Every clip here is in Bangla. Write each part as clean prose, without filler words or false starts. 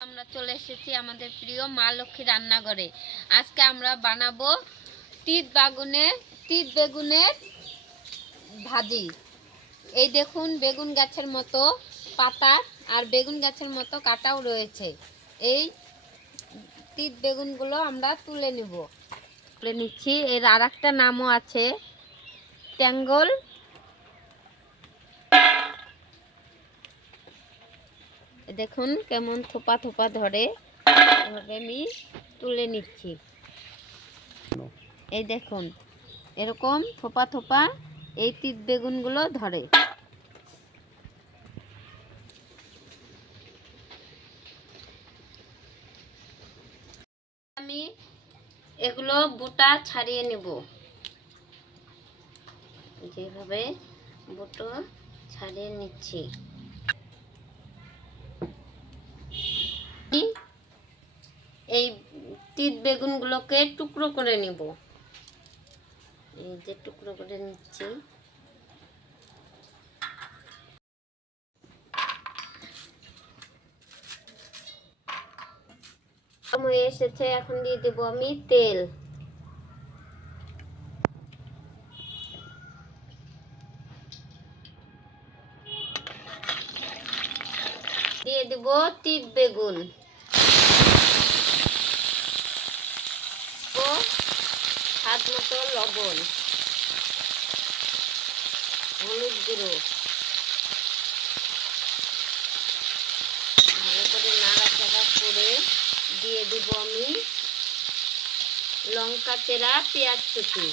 আমরা চলে এসেছি আমাদের প্রিয় মা লক্ষ্মী রান্নাঘরে। আজকে আমরা বানাবো তিত বেগুনের ভাজি। এই দেখুন, বেগুন গাছের মতো পাতা আর বেগুন গাছের মতো কাটাও রয়েছে। এই তিত বেগুনগুলো আমরা তুলে নিচ্ছি। এর আর একটা নামও আছে, ট্যাঙ্গল। দেখুন কেমন থোপা থোপা ধরে, আমি তুলে নিচ্ছি। এই দেখুন এরকম থোপা থোপা এই তিত বেগুনগুলো ধরে। আমি এগুলো বোটা ছাড়িয়ে নেব, যেভাবে বোটা ছাড়িয়ে নিচ্ছি। এই তিত বেগুনগুলোকে টুকরো করে নেব, এই যে টুকরো করে নিচ্ছি। হয়ে এসেছে, এখন দিয়ে দেব আমি তেল। দিয়ে দেব তিত বেগুন, স্বাদ মতো লবণ, হলুদ গুঁড়ো, ভালো করে নাড়াচাড়া করে দিয়ে দেব আমি লঙ্কা চেরা, পেঁয়াজ কুচি।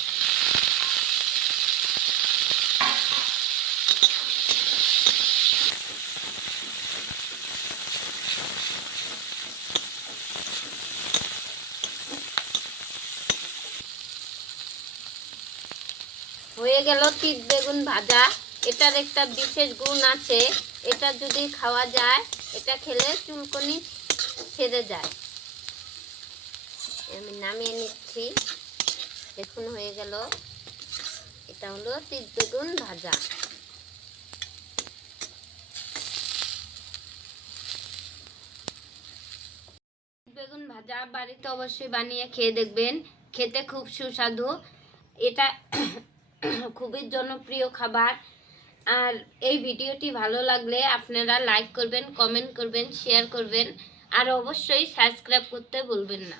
হয়ে গেল তিত বেগুন ভাজা। এটার একটা বিশেষ গুণ আছে, এটা যদি খাওয়া যায়, এটা খেলে চুলকুনি ছেড়ে যায়। আমি নামিয়ে নিচ্ছি। দেখুন হয়ে গেল, এটা হলো তিত বেগুন ভাজা। বেগুন ভাজা বাড়িতে অবশ্যই বানিয়ে খেয়ে দেখবেন, খেতে খুব সুস্বাদু। এটা খুবই জনপ্রিয় খাবার। আর এই ভিডিওটি ভালো লাগলে আপনারা লাইক করবেন, কমেন্ট করবেন, শেয়ার করবেন, আর অবশ্যই সাবস্ক্রাইব করতে ভুলবেন না।